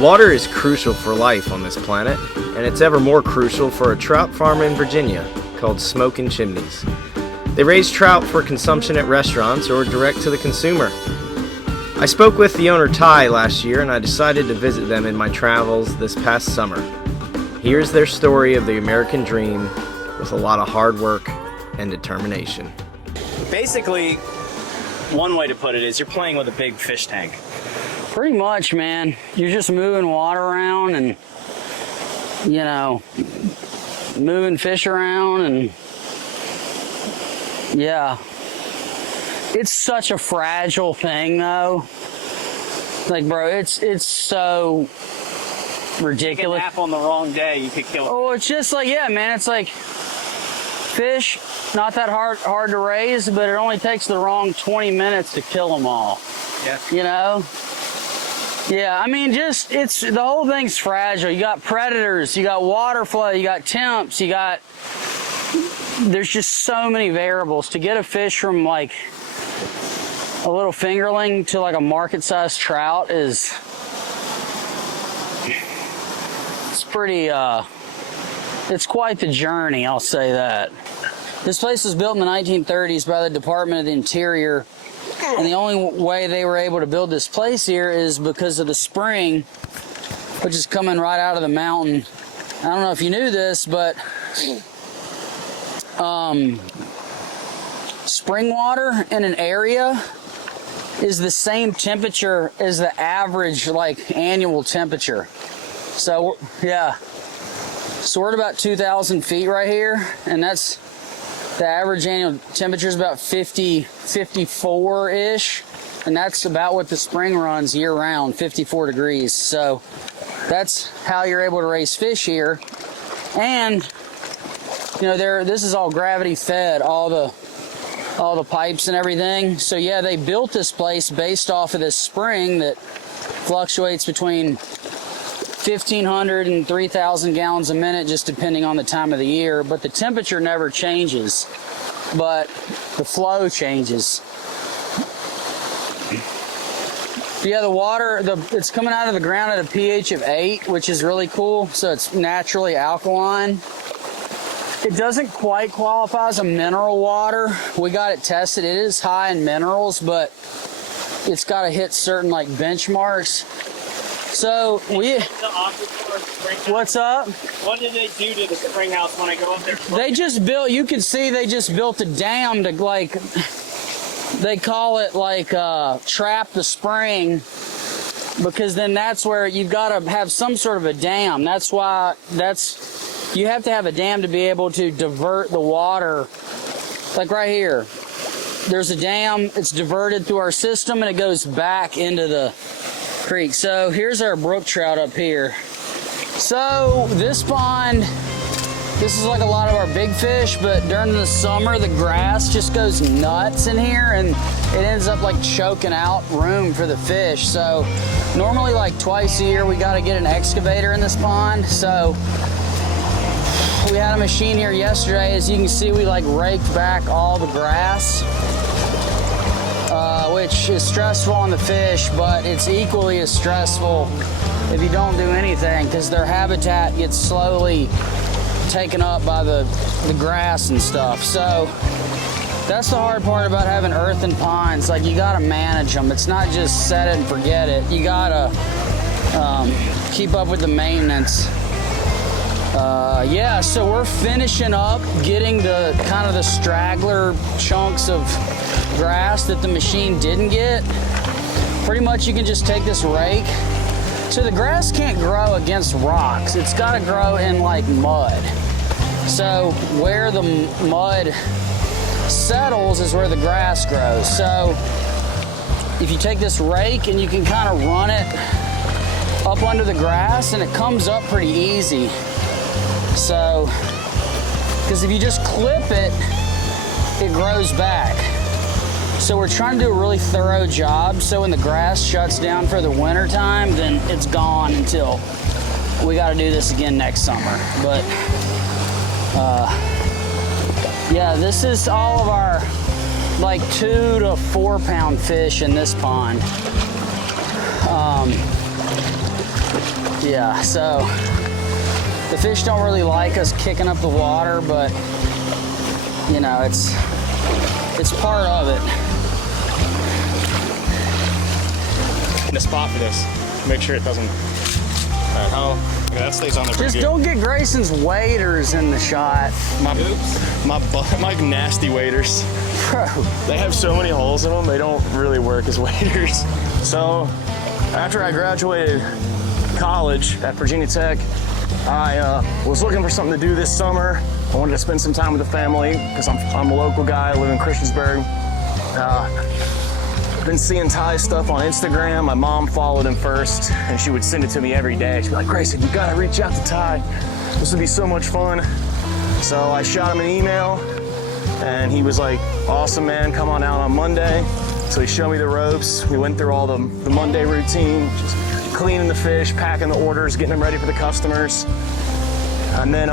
Water is crucial for life on this planet, and it's ever more crucial for a trout farm in Virginia called Smoking Chimneys. They raise trout for consumption at restaurants or direct to the consumer. I spoke with the owner Ty last year, and I decided to visit them in my travels this past summer. Here's their story of the American dream with a lot of hard work and determination. Basically, one way to put it is you're playing with a big fish tank. Pretty much, man. You're just moving water around and, you know, moving fish around and, yeah. It's such a fragile thing, though. Like, bro, it's so ridiculous. You can nap on the wrong day, you could kill it. Oh, it's just like, yeah, man, it's like fish, not that hard to raise, but it only takes the wrong 20 minutes to kill them all. Yeah. You know? Yeah, I mean, just, the whole thing's fragile. You got predators, you got water flow, you got temps, there's just so many variables. To get a fish from like a little fingerling to like a market-sized trout it's pretty, it's quite the journey, I'll say that. This place was built in the 1930s by the Department of the Interior. And the only way they were able to build this place here is because of the spring, which is coming right out of the mountain. I don't know if you knew this, but spring water in an area is the same temperature as the average, like, annual temperature. So, yeah. So we're at about 2,000 feet right here, and that's the average annual temperature is about 54-ish, and that's about what the spring runs year-round, 54 degrees. So that's how you're able to raise fish here. And, you know, this is all gravity-fed, all the pipes and everything. So, yeah, they built this place based off of this spring that fluctuates between 1,500 and 3,000 gallons a minute, just depending on the time of the year. But the temperature never changes, but the flow changes. Yeah, the water, it's coming out of the ground at a pH of 8, which is really cool. So it's naturally alkaline. It doesn't quite qualify as a mineral water. We got it tested. It is high in minerals, but it's got to hit certain like benchmarks. So what's up? What did they do to the spring house when I go up there? They just built, you can see they just built a dam to, like, they call it like trap the spring, because then that's where you've got to have some sort of a dam. That's why you have to have a dam to be able to divert the water. Like right here, there's a dam, it's diverted through our system and it goes back into the creek. So here's our brook trout up here. So this pond, this is like a lot of our big fish, but during the summer the grass just goes nuts in here and it ends up like choking out room for the fish. So normally like twice a year we got to get an excavator in this pond. So we had a machine here yesterday. As you can see, we like raked back all the grass, which is stressful on the fish, but it's equally as stressful if you don't do anything, because their habitat gets slowly taken up by the grass and stuff. So that's the hard part about having earthen ponds. Like, you gotta manage them. It's not just set it and forget it. You gotta keep up with the maintenance. Yeah, so we're finishing up getting the kind of the straggler chunks of grass that the machine didn't get. Pretty much you can just take this rake. So the grass can't grow against rocks. It's got to grow in like mud. So where the mud settles is where the grass grows. So if you take this rake and you can kind of run it up under the grass, and it comes up pretty easy. So, because if you just clip it, it grows back. So we're trying to do a really thorough job, so when the grass shuts down for the winter time, then it's gone until we got to do this again next summer. But yeah, this is all of our like 2 to 4 pound fish in this pond. Yeah, so the fish don't really like us kicking up the water, but you know, it's part of it. In a spot for this. Make sure it doesn't. Okay, that stays on there. Just don't get Grayson's waders in the shot. My nasty waders. Bro. They have so many holes in them, they don't really work as waders. So, after I graduated college at Virginia Tech, I was looking for something to do this summer. I wanted to spend some time with the family because I'm a local guy. I live in Christiansburg. Been seeing Ty's stuff on Instagram. My mom followed him first, and she would send it to me every day. She'd be like, Grayson, you gotta reach out to Ty. This would be so much fun. So I shot him an email, and he was like, awesome, man, come on out on Monday. So he showed me the ropes. We went through all the Monday routine, just cleaning the fish, packing the orders, getting them ready for the customers. And then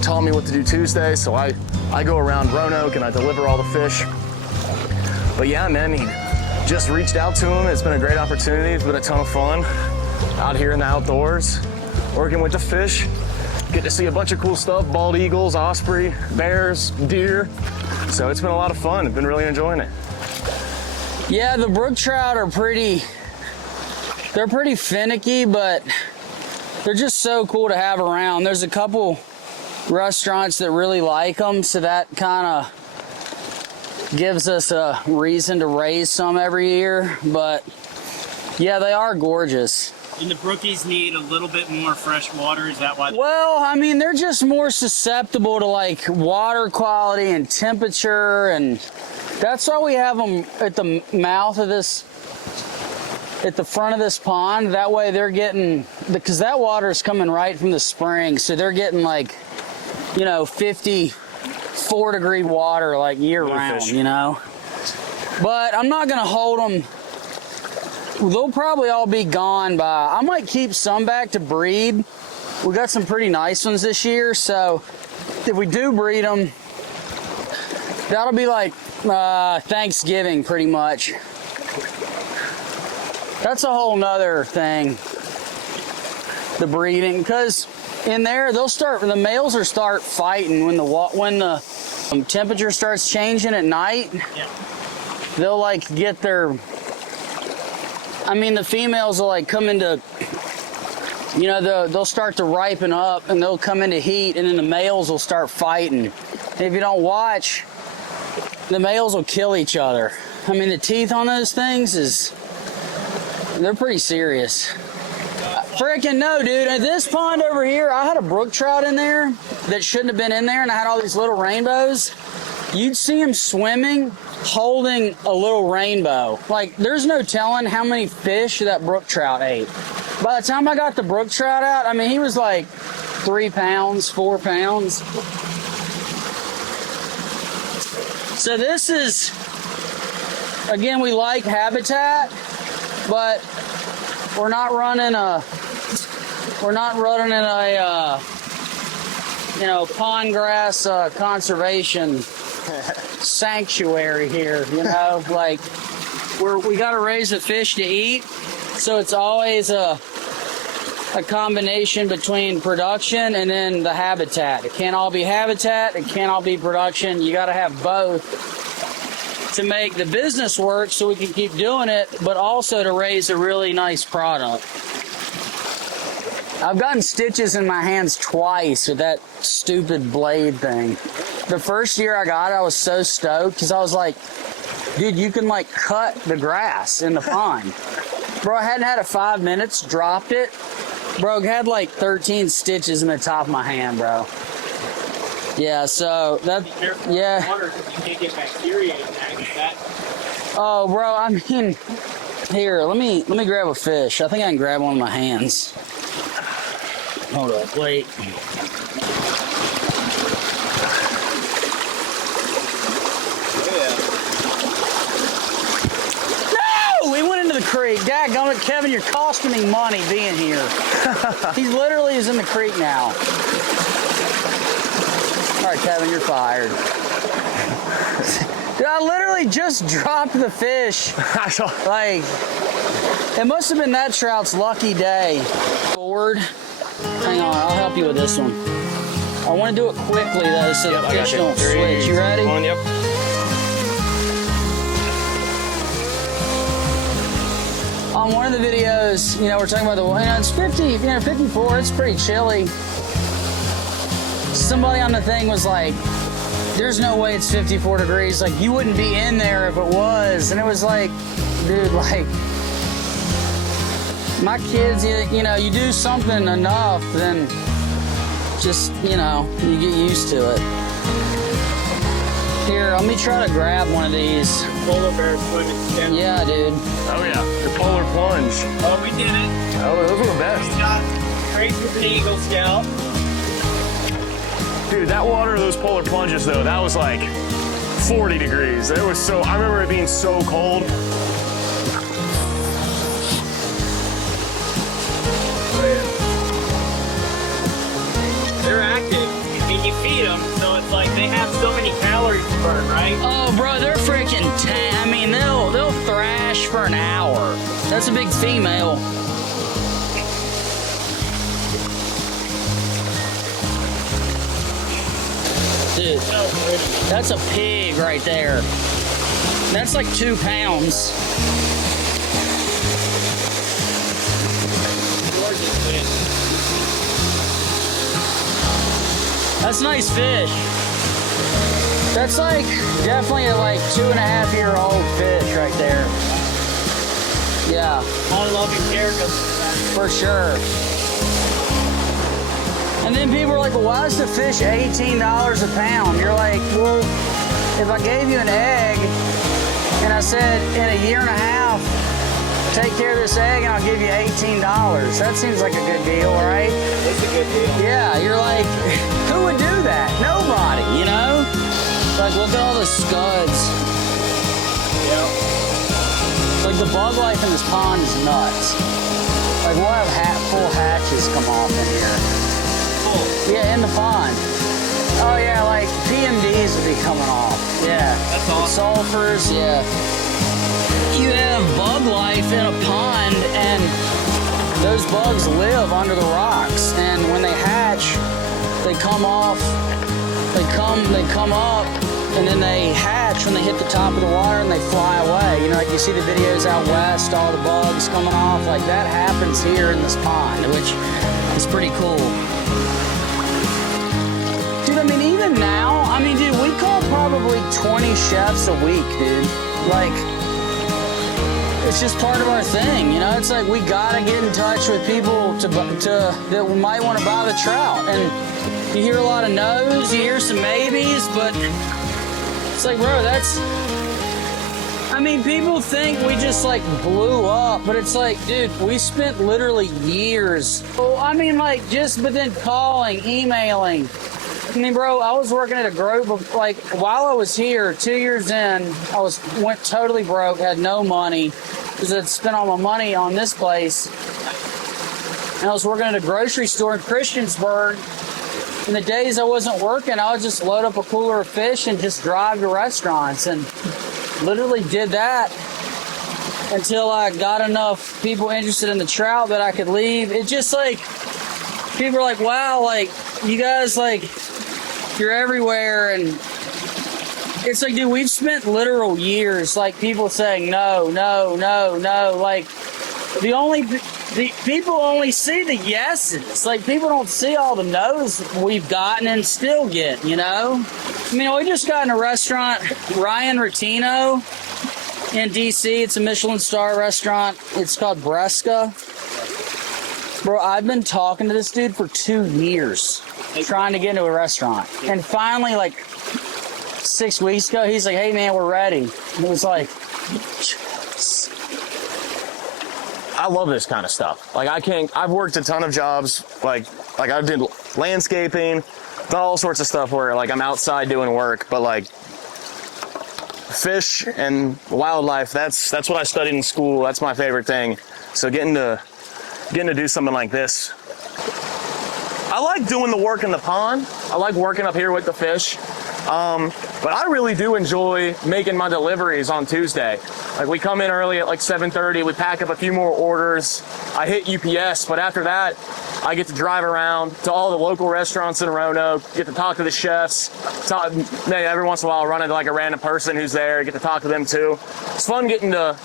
taught me what to do Tuesday. So I go around Roanoke and I deliver all the fish. But yeah, man, he just reached out to him. It's been a great opportunity. It's been a ton of fun out here in the outdoors, working with the fish. Get to see a bunch of cool stuff, bald eagles, osprey, bears, deer. So it's been a lot of fun. I've been really enjoying it. Yeah, the brook trout are they're pretty finicky, but they're just so cool to have around. There's a couple restaurants that really like them, so that kind of gives us a reason to raise some every year. But yeah, they are gorgeous. And the brookies need a little bit more fresh water, is that why? Well, I mean, they're just more susceptible to like water quality and temperature, and that's why we have them at the mouth of this, at the front of this pond. That way they're getting, because that water is coming right from the spring, so they're getting like, you know, 54-degree water like year round, you know. But I'm not gonna hold them. They'll probably all be gone by, I might keep some back to breed. We got some pretty nice ones this year, so if we do breed them, that'll be like Thanksgiving pretty much. That's a whole nother thing, the breeding, because in there the males will start fighting when the temperature starts changing at night. Yeah. They'll like get their, I mean, the females will like come into, you know, they'll start to ripen up and they'll come into heat, and then the males will start fighting. And if you don't watch, the males will kill each other. I mean, the teeth on those things they're pretty serious. Freaking no, dude. At this pond over here, I had a brook trout in there that shouldn't have been in there, and I had all these little rainbows. You'd see him swimming, holding a little rainbow. Like, there's no telling how many fish that brook trout ate. By the time I got the brook trout out, I mean, he was like 3 pounds, 4 pounds. So this is, again, we like habitat, but we're not running a you know, pond grass conservation sanctuary here, you know. Like, we got to raise the fish to eat, so it's always a combination between production and then the habitat. It can't all be habitat, it can't all be production. You got to have both to make the business work, so we can keep doing it, but also to raise a really nice product. I've gotten stitches in my hands twice with that stupid blade thing. The first year I got it, I was so stoked because I was like, dude, you can like cut the grass in the pond. Bro, I hadn't had it 5 minutes, dropped it. Bro, I had like 13 stitches in the top of my hand, bro. Yeah, so that, yeah. Water, you can't get bacteria in that. Oh, bro, I mean, here, let me grab a fish. I think I can grab one with my hands. Hold up, wait. No! He went into the creek. Dadgummit, Kevin, you're costing me money being here. He literally is in the creek now. All right, Kevin, you're fired. Dude, I literally just dropped the fish. Like, It must have been that trout's lucky day. Forward. Hang on, I'll help you with this one. I want to do it quickly though, so the fish don't switch. You ready? On, yep. On one of the videos, you know, we're talking about the, it's 50, 54, it's pretty chilly. Somebody on the thing was like, there's no way it's 54 degrees. Like, you wouldn't be in there if it was. And it was like, dude, like, my kids, you know, you do something enough, then just, you know, you get used to it. Here, let me try to grab one of these. Polar bear swimming. Yeah, dude. Oh yeah, the polar plunge. Oh, we did it. Oh, those were the We best. got Trace with the Eagle Scout. Dude, that water, those polar plunges though, that was like 40 degrees. It was so, I remember it being so cold. They're active. I mean, you feed them, so it's like they have so many calories to burn, right? Oh, bro, they're freaking I mean, they'll thrash for an hour. That's a big female. Dude, that's a pig right there. That's like 2 pounds. Gorgeous fish. That's nice fish. That's like definitely a like 2.5-year-old fish right there. Yeah, I love your character. for sure. And then people are like, well, why is the fish $18 a pound? You're like, well, if I gave you an egg and I said in a year and a half, take care of this egg and I'll give you $18. That seems like a good deal, right? It's a good deal. Yeah, you're like, who would do that? Nobody, you know? Like, look at all the scuds. Yeah. Like, the bug life in this pond is nuts. Like, we'll have full hatches come off in here. Cool. Yeah, in the pond. Oh, yeah, like, PMDs would be coming off. Yeah. That's awesome. Sulfurs, yeah. You have bug life in a pond, and those bugs live under the rocks. And when they hatch, they come off, they come up, and then they hatch when they hit the top of the water and they fly away. You know, like you see the videos out west, all the bugs coming off, like that happens here in this pond, which is pretty cool. Dude, I mean, even now, I mean, dude, we call probably 20 chefs a week, dude. Like, it's just part of our thing, you know? It's like we gotta get in touch with people that might want to buy the trout. And you hear a lot of no's, you hear some maybes, but it's like, bro, that's... I mean, people think we just like blew up, but it's like, dude, we spent literally years. Oh, I mean, like, but then calling, emailing. I mean, bro, I was working at a group of, like, while I was here, 2 years in, went totally broke, had no money, because I'd spent all my money on this place. And I was working at a grocery store in Christiansburg. And the days I wasn't working, I would just load up a cooler of fish and just drive to restaurants. And literally did that until I got enough people interested in the trout that I could leave. It just like, people are like, wow, like, you guys, like, you're everywhere. And it's like, dude, we've spent literal years, like, people saying no, no, no, no. Like, the people only see the yeses. Like, people don't see all the no's we've gotten and still get, you know? I mean, we just got in a restaurant, Ryan Rotino in DC. It's a Michelin star restaurant. It's called Bresca. Bro, I've been talking to this dude for 2 years, trying to get into a restaurant. And finally, like 6 weeks ago, he's like, hey man, we're ready. And it was like, I love this kind of stuff. Like, I've worked a ton of jobs, like I did landscaping, done all sorts of stuff where, like, I'm outside doing work, but, like, fish and wildlife, that's what I studied in school. That's my favorite thing. So getting to do something like this. I like doing the work in the pond. I like working up here with the fish, But I really do enjoy making my deliveries on Tuesday. Like, we come in early at like 7:30, we pack up a few more orders. I hit UPS, but after that, I get to drive around to all the local restaurants in Roanoke, get to talk to the chefs, maybe every once in a while I'll run into like a random person who's there, get to talk to them too. It's fun getting to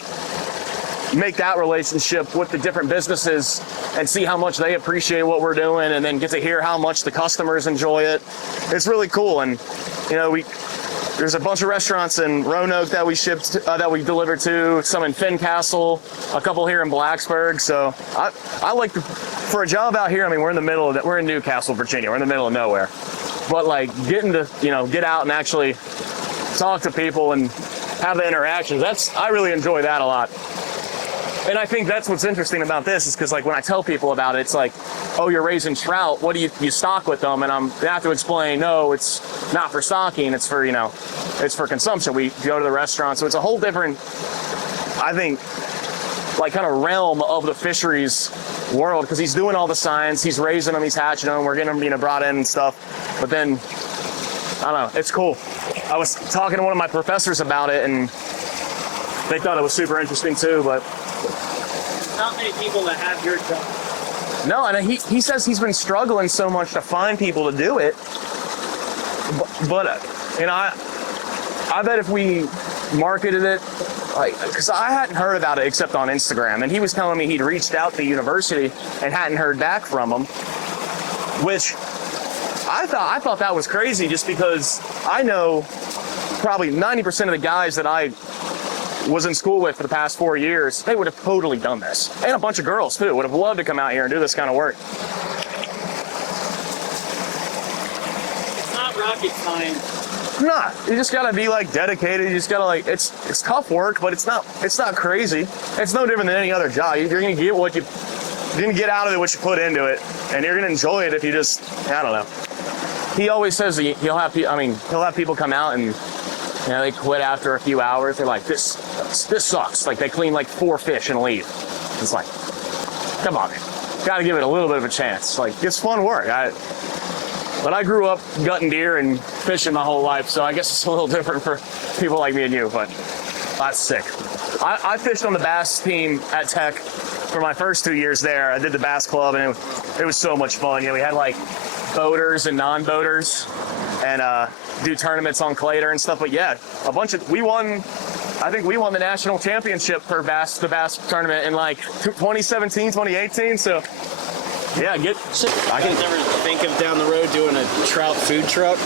make that relationship with the different businesses and see how much they appreciate what we're doing, and then get to hear how much the customers enjoy it. It's really cool. And you know, there's a bunch of restaurants in Roanoke that we we deliver to, some in Fincastle, a couple here in Blacksburg. So I like for a job out here, I mean, we're in the middle of we're in Newcastle, Virginia. We're in the middle of nowhere. But like getting to, you know, get out and actually talk to people and have the interactions, I really enjoy that a lot. And I think that's what's interesting about this, is because like when I tell people about it, it's like, oh, you're raising trout, what do you stock with them? And I have to explain, no, it's not for stocking, it's for, you know, it's for consumption. We go to the restaurant, so it's a whole different, I think, like kind of realm of the fisheries world, because he's doing all the science, he's raising them, he's hatching them, we're getting them, you know, brought in and stuff. But then, I don't know, it's cool. I was talking to one of my professors about it, and they thought it was super interesting too, but not many people that have your job. no, and he says he's been struggling so much to find people to do it. But you know, I bet if we marketed it, like, because I hadn't heard about it except on Instagram, and he was telling me he'd reached out to the university and hadn't heard back from them, which I thought that was crazy, just because I know probably 90% of the guys that I was in school with for the past 4 years, they would have totally done this. And a bunch of girls too would have loved to come out here and do this kind of work. It's not rocket science. Nah, you just gotta be like dedicated. You just gotta like, it's tough work, but it's not crazy. It's no different than any other job. You're gonna get you're gonna get out of it what you put into it, and you're gonna enjoy it if you just, I don't know. He always says he'll have people come out and, you know, they quit after a few hours. They're like, this sucks. Like, they clean like 4 fish and leave. It's like, come on, man. Gotta give it a little bit of a chance. Like, it's fun work. But I grew up gutting deer and fishing my whole life, so I guess it's a little different for people like me and you, but that's sick. I fished on the bass team at Tech for my first 2 years there. I did the bass club, and it was so much fun. You know, we had like boaters and non-boaters, and do tournaments on Clater and stuff. But yeah, I think we won the national championship for the bass tournament in like 2017, 2018. So yeah, I can never think of down the road doing a trout food truck.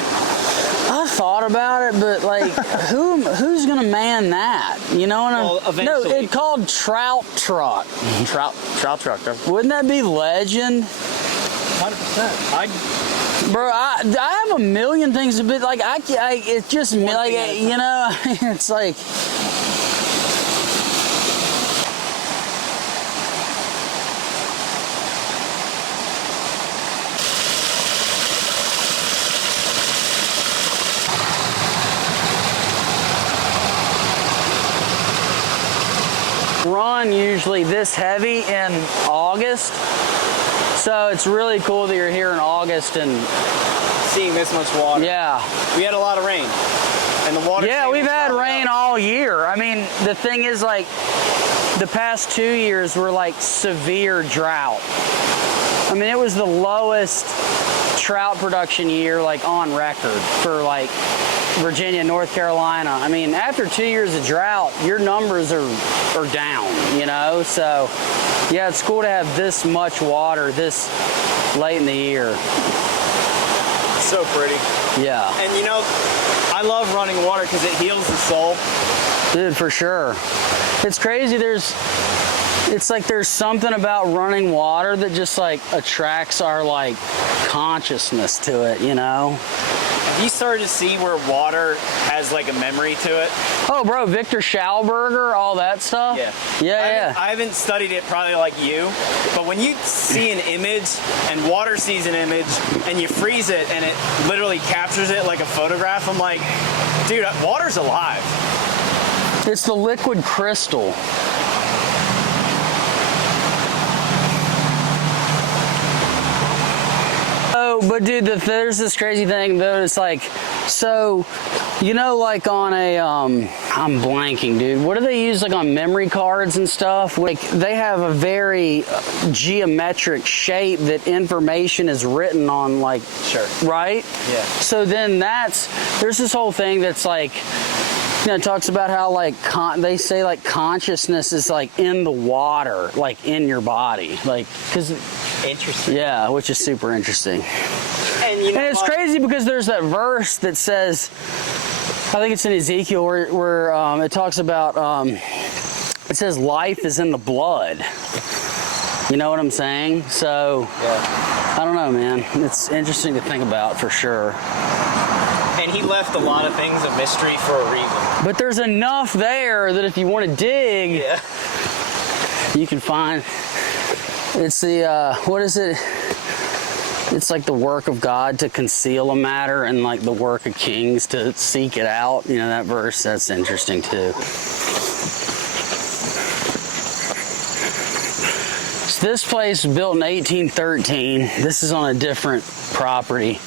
I thought about it, but like, who's gonna man that? You know what I mean? Well, eventually. No, it's called Trout Truck. trout truck. Wouldn't that be legend? 100%. Bro, I have a million things to be like. It's just like, you know, it's like. Run usually this heavy in August, so it's really cool that you're here in August and Seeing this much water. yeah. We had a lot of rain, and the water. Yeah, we've had rain all year. I mean, the thing is, like, the past 2 years were like severe drought. I mean, it was the lowest trout production year like on record for like Virginia, North Carolina. I mean, after 2 years of drought, your numbers are down, you know? So yeah, it's cool to have this much water this late in the year. So pretty. Yeah. And you know, I love running water because it heals the soul. Dude, for sure. It's crazy. It's like there's something about running water that just like attracts our like consciousness to it, you know? Have you started to see where water has like a memory to it? Oh, bro, Victor Schauberger, all that stuff? Yeah. Yeah. I haven't studied it probably like you, but when you see an image and water sees an image and you freeze it and it literally captures it like a photograph, I'm like, dude, water's alive. It's the liquid crystal. So So, but dude, there's this crazy thing though. It's like, so, you know, like on a, I'm blanking, dude. What do they use like on memory cards and stuff? Like they have a very geometric shape that information is written on, like, Sure. right? Yeah. So then there's this whole thing that's like, you know, it talks about how like they say like consciousness is like in the water, like in your body, like, because Interesting. yeah, which is super interesting. And you know And it's what? crazy because there's that verse that says, I think it's in Ezekiel where it talks about, it says life is in the blood. You know what I'm saying? So, Yeah. I don't know, man. It's interesting to think about for sure. And he left a lot of things a mystery for a reason. But there's enough there that if you want to dig, Yeah. you can find. It's the, what is it? It's like the work of God to conceal a matter and like the work of kings to seek it out. You know, that verse, that's interesting too. So this place was built in 1813. This is on a different property.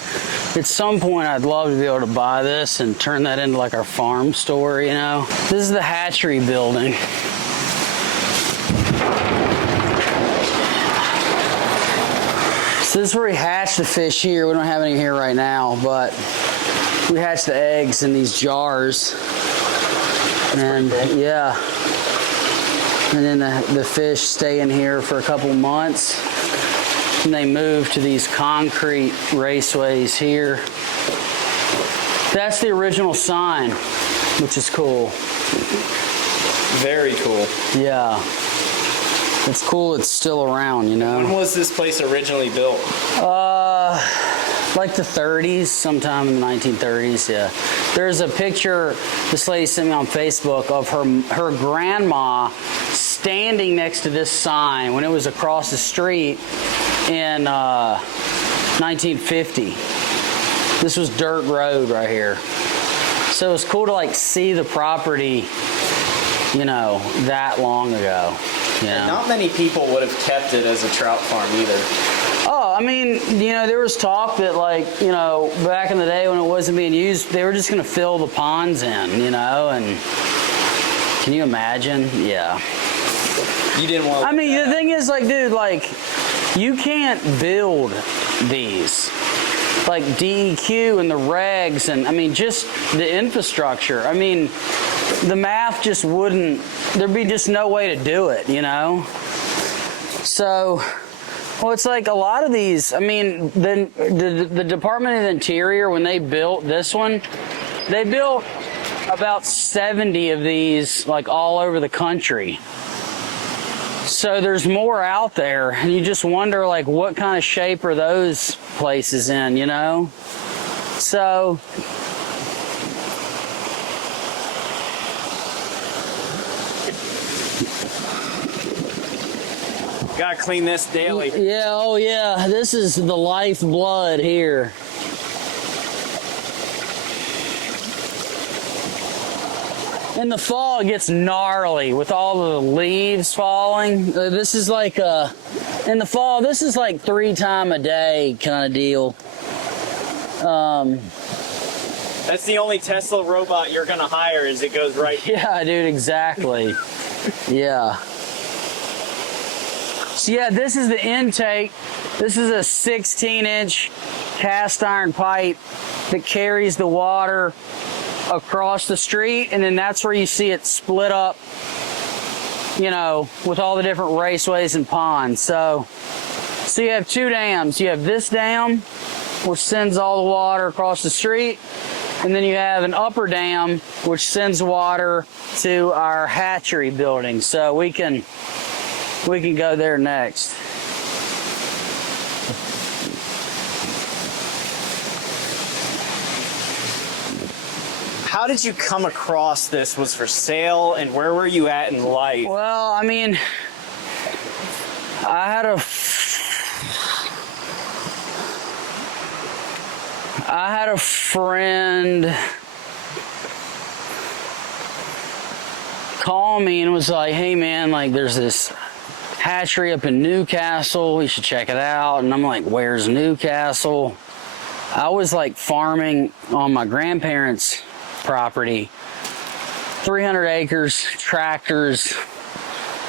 At some point, I'd love to be able to buy this and turn that into like our farm store, you know? This is the hatchery building. So this is where we hatch the fish here. We don't have any here right now, but we hatch the eggs in these jars. And yeah. And then the fish stay in here for a couple months. And they move to these concrete raceways here. That's the original sign, which is cool. Very cool. Yeah. It's cool it's still around, you know? When was this place originally built? Like the 30s, sometime in the 1930s, yeah. There's a picture this lady sent me on Facebook of her grandma standing next to this sign when it was across the street in 1950. This was dirt road right here. So it was cool to like see the property, you know, that long ago. You know? Not many people would have kept it as a trout farm either. Oh, I mean, you know, there was talk that, like, you know, back in the day when it wasn't being used, they were just going to fill the ponds in, you know, and can you imagine? Yeah. You didn't want. I mean, the thing is, like, dude, like, you can't build these. Like, DEQ and the regs and, I mean, just the infrastructure. I mean, the math just wouldn't, there'd be just no way to do it, you know? So, well, it's like a lot of these, I mean, the Department of the Interior, when they built this one, they built about 70 of these, like, all over the country. So there's more out there, and you just wonder, like, what kind of shape are those places in, you know? So, Gotta clean this daily. yeah, oh yeah, this is the lifeblood here. In the fall, it gets gnarly with all the leaves falling. This is like in the fall, this is like 3 times a day kind of deal. That's the only Tesla robot you're gonna hire. Is it goes right. Yeah, dude, exactly. Yeah. So yeah, this is the intake. This is a 16-inch cast iron pipe that carries the water across the street, and then that's where you see it split up, you know, with all the different raceways and ponds. So you have 2 dams. You have this dam, which sends all the water across the street, and then you have an upper dam, which sends water to our hatchery building. So we can go there next. How did you come across this? Was for sale, and where were you at in life? Well, I mean, I had a friend call me and was like, hey man, like there's this hatchery up in Newcastle. You should check it out. And I'm like, where's Newcastle? I was like farming on my grandparents' property, 300 acres, tractors,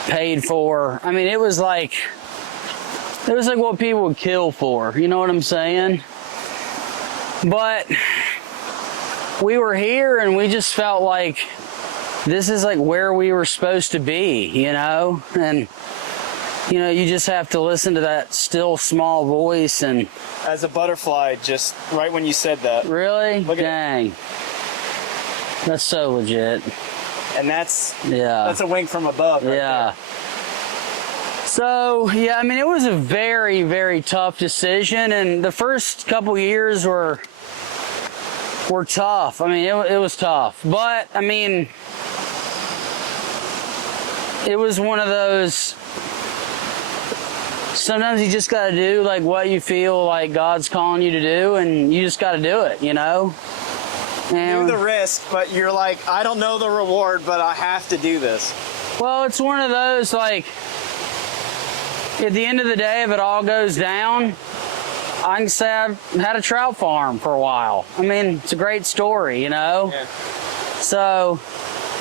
paid for. I mean, it was like what people would kill for. You know what I'm saying? But we were here and we just felt like this is like where we were supposed to be, you know? And, you know, you just have to listen to that still small voice. And As a butterfly, just right when you said that. really? Look at Dang. That's so legit. And that's Yeah. a wink from above. Right Yeah. So, yeah, I mean, it was a very, very tough decision. And the first couple years were tough. I mean, it was tough. But, I mean, it was one of those, sometimes you just got to do like what you feel like God's calling you to do, and you just got to do it, you know? there. And, Do the risk, but you're like, I don't know the reward, but I have to do this. well, it's one of those, like, at the end of the day, if it all goes down, I can say I've had a trout farm for a while. I mean, it's a great story, you know? Yeah. So,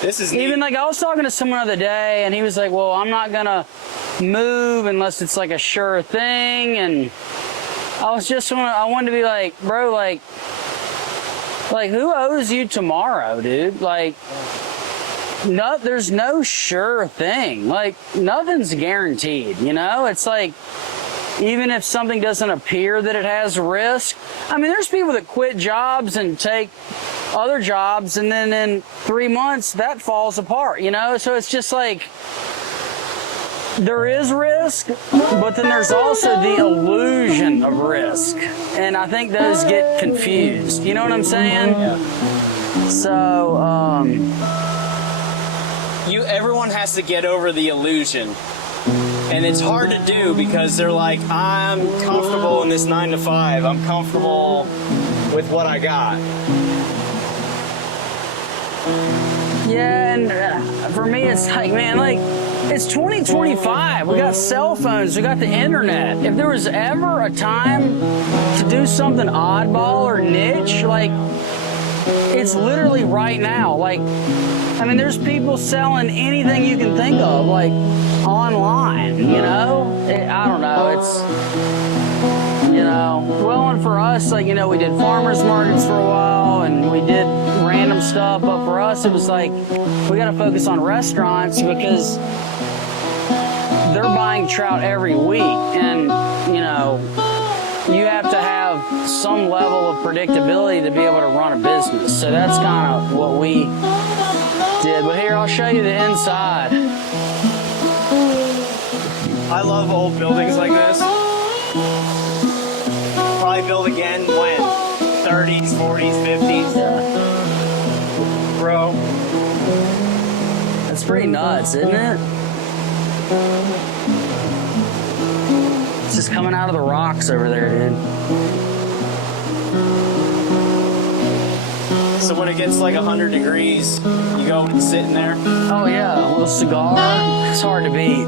This is even neat. like I was talking to someone the other day, and he was like, well, I'm not gonna move unless it's like a sure thing. And I wanted to be like, bro, like who owes you tomorrow, dude? Like, no, there's no sure thing. Like, nothing's guaranteed, you know? It's like, even if something doesn't appear that it has risk, I mean, there's people that quit jobs and take other jobs, and then in 3 months that falls apart, you know? So it's just like, there is risk, but then there's also the illusion of risk. And I think those get confused. You know what I'm saying? Yeah. So, Everyone has to get over the illusion. And it's hard to do because they're like, I'm comfortable in this 9 to 5. I'm comfortable with what I got. yeah, and for me, it's like, man, like, it's 2025. We got cell phones. We got the internet. If there was ever a time to do something oddball or niche, like, it's literally right now. Like, I mean, there's people selling anything you can think of, like, online, you know? I don't know. It's, you know, well, and for us, like, you know, we did farmers markets for a while and we did random stuff, but for us, it was like, we got to focus on restaurants because they're buying trout every week, and, you know, you have to have some level of predictability to be able to run a business. So that's kind of what we did. But here, I'll show you the inside. I love old buildings like this. Probably build again when? 30s, 40s, 50s. Bro. That's pretty nuts, isn't it? It's just coming out of the rocks over there, dude. So when it gets like 100 degrees, you go and sit in there. Oh yeah, a little cigar. It's hard to beat.